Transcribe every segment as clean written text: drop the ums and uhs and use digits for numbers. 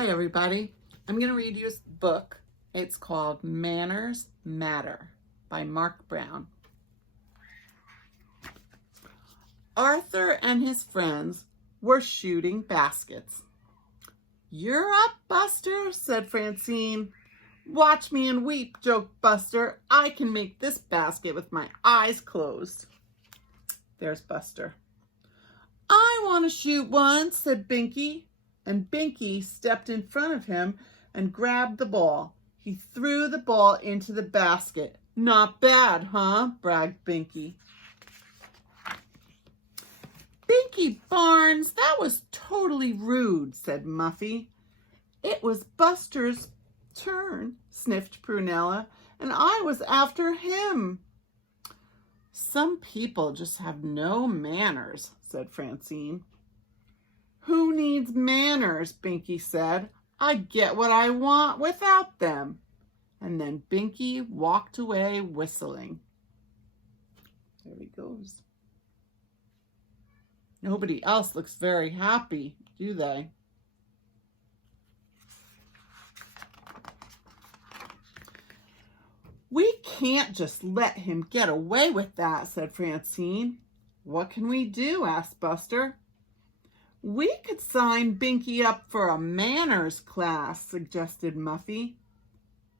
Hi, everybody. I'm going to read you a book. It's called Manners Matter by Mark Brown. Arthur and his friends were shooting baskets. "You're up, Buster," said Francine. "Watch me and weep," joked Buster. "I can make this basket with my eyes closed." There's Buster. "I want to shoot one," said Binky. And Binky stepped in front of him and grabbed the ball. He threw the ball into the basket. "Not bad, huh?" bragged Binky. "Binky Barnes, that was totally rude," said Muffy. "It was Buster's turn," sniffed Prunella, "and I was after him." "Some people just have no manners," said Francine. "Who needs manners?" Binky said. "I get what I want without them." And then Binky walked away whistling. There he goes. Nobody else looks very happy, do they? "We can't just let him get away with that," said Francine. "What can we do?" asked Buster. "We could sign Binky up for a manners class," suggested Muffy.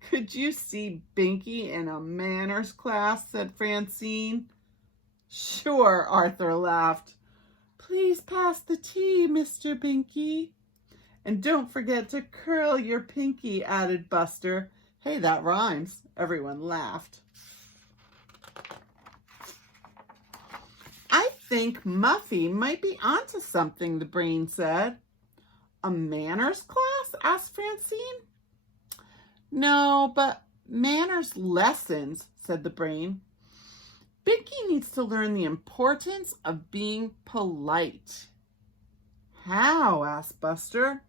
"Could you see Binky in a manners class?" said Francine. "Sure," Arthur laughed. "Please pass the tea, Mr. Binky. And don't forget to curl your pinky," added Buster. Hey, that rhymes. Everyone laughed. "I think Muffy might be onto something," the brain said. "A manners class?" asked Francine. "No, but manners lessons," said the brain. "Binky needs to learn the importance of being polite." "How?" asked Buster.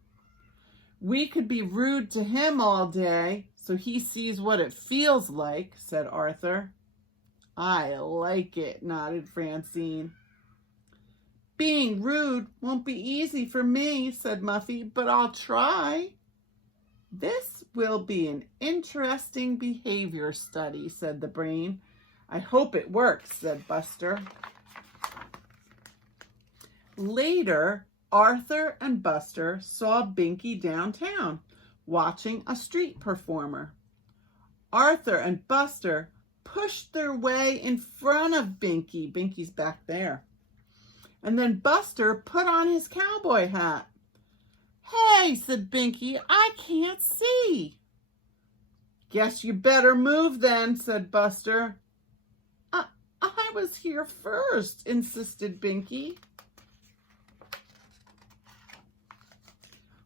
"We could be rude to him all day so he sees what it feels like," said Arthur. "I like it," nodded Francine. "Being rude won't be easy for me," said Muffy, "but I'll try." "This will be an interesting behavior study," said the brain. "I hope it works," said Buster. Later, Arthur and Buster saw Binky downtown, watching a street performer. Arthur and Buster pushed their way in front of Binky. Binky's back there. And then Buster put on his cowboy hat. "Hey," said Binky, "I can't see." "Guess you better move then," said Buster. I was here first," insisted Binky.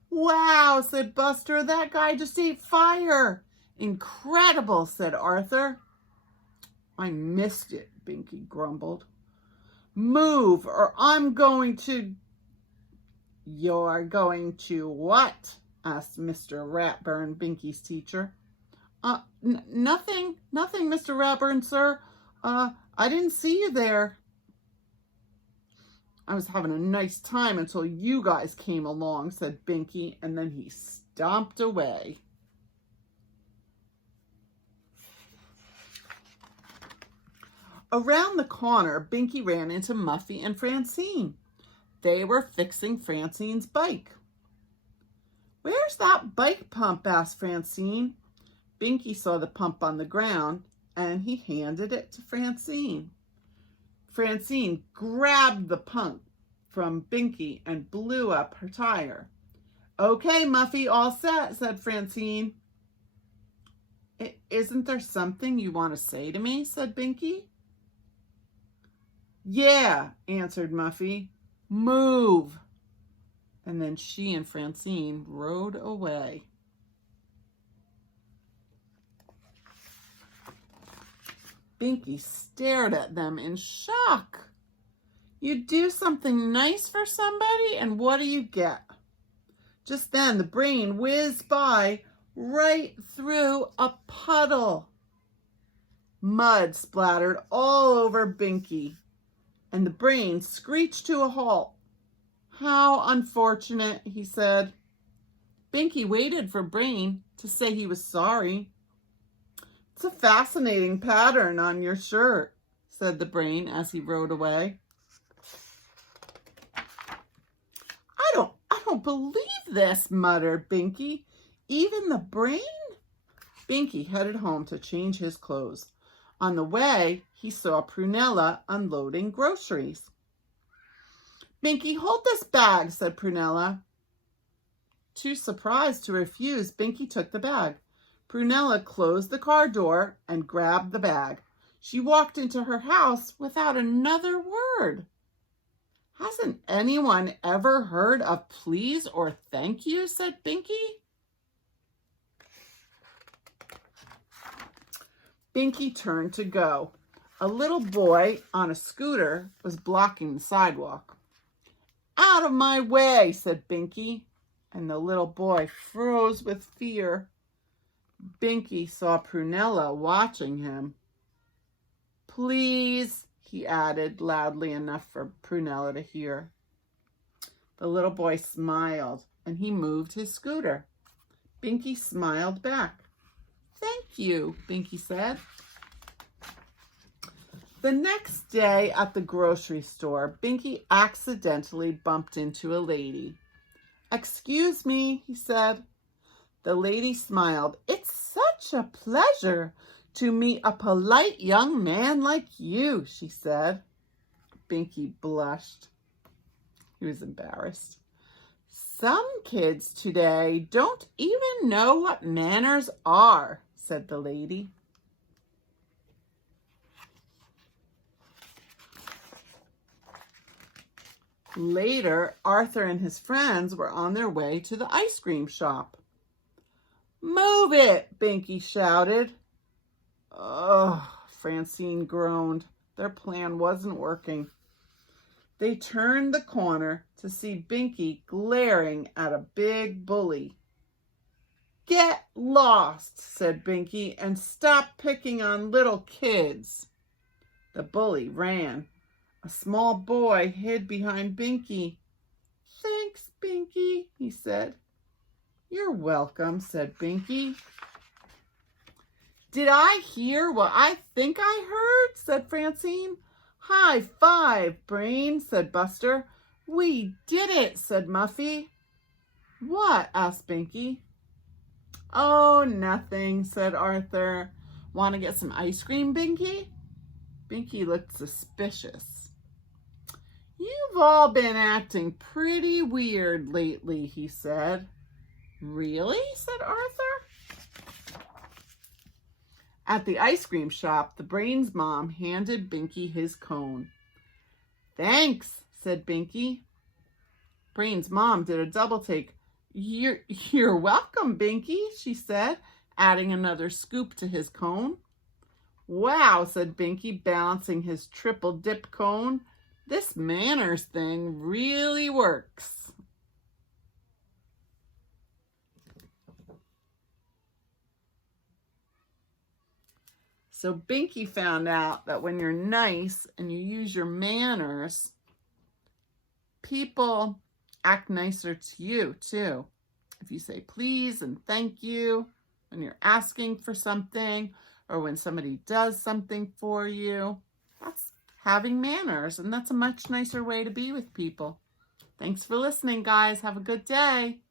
"Wow," said Buster, "that guy just ate fire." "Incredible," said Arthur. "I missed it," Binky grumbled. "Move or I'm going to..." "You're going to what?" asked Mr. Ratburn, Binky's teacher. Nothing, Mr. Ratburn, sir. I didn't see you there." "I was having a nice time until you guys came along," said Binky, and then he stomped away. Around the corner, Binky ran into Muffy and Francine. They were fixing Francine's bike. "Where's that bike pump?" asked Francine. Binky saw the pump on the ground, and he handed it to Francine. Francine grabbed the pump from Binky and blew up her tire. "Okay, Muffy, all set," said Francine. "Isn't there something you want to say to me?" said Binky. "Yeah," answered Muffy. "Move." And then she and Francine rode away. Binky stared at them in shock. You do something nice for somebody, and what do you get? Just then, the brain whizzed by right through a puddle. Mud splattered all over Binky, and the brain screeched to a halt. "How unfortunate," he said. Binky waited for Brain to say he was sorry. "It's a fascinating pattern on your shirt," said the Brain as he rode away. I don't believe this," muttered Binky. "Even the Brain?" Binky headed home to change his clothes. On the way, he saw Prunella unloading groceries. "Binky, hold this bag," said Prunella. Too surprised to refuse, Binky took the bag. Prunella closed the car door and grabbed the bag. She walked into her house without another word. "Hasn't anyone ever heard of please or thank you?" said Binky. Binky turned to go. A little boy on a scooter was blocking the sidewalk. "Out of my way," said Binky, and the little boy froze with fear. Binky saw Prunella watching him. "Please," he added loudly enough for Prunella to hear. The little boy smiled and he moved his scooter. Binky smiled back. "Thank you," Binky said. The next day at the grocery store, Binky accidentally bumped into a lady. "Excuse me," he said. The lady smiled. "It's such a pleasure to meet a polite young man like you," she said. Binky blushed. He was embarrassed. "Some kids today don't even know what manners are," said the lady. Later, Arthur and his friends were on their way to the ice cream shop. "Move it!" Binky shouted. "Ugh," Francine groaned. Their plan wasn't working. They turned the corner to see Binky glaring at a big bully. "Get lost," said Binky, "and stop picking on little kids." The bully ran. A small boy hid behind Binky. "Thanks, Binky," he said. "You're welcome," said Binky. "Did I hear what I think I heard?" said Francine. "High five, Brain," said Buster. "We did it," said Muffy. "What?" asked Binky. "Oh, nothing," said Arthur. "Want to get some ice cream, Binky?" Binky looked suspicious. "You've all been acting pretty weird lately," he said. "Really?" said Arthur. At the ice cream shop, the Brain's mom handed Binky his cone. "Thanks," said Binky. Brain's mom did a double take. You're welcome, Binky," she said, adding another scoop to his cone. "Wow," said Binky, balancing his triple dip cone. "This manners thing really works." So Binky found out that when you're nice and you use your manners, people act nicer to you too. If you say please and thank you when you're asking for something or when somebody does something for you, that's having manners, and that's a much nicer way to be with people. Thanks for listening, guys. Have a good day.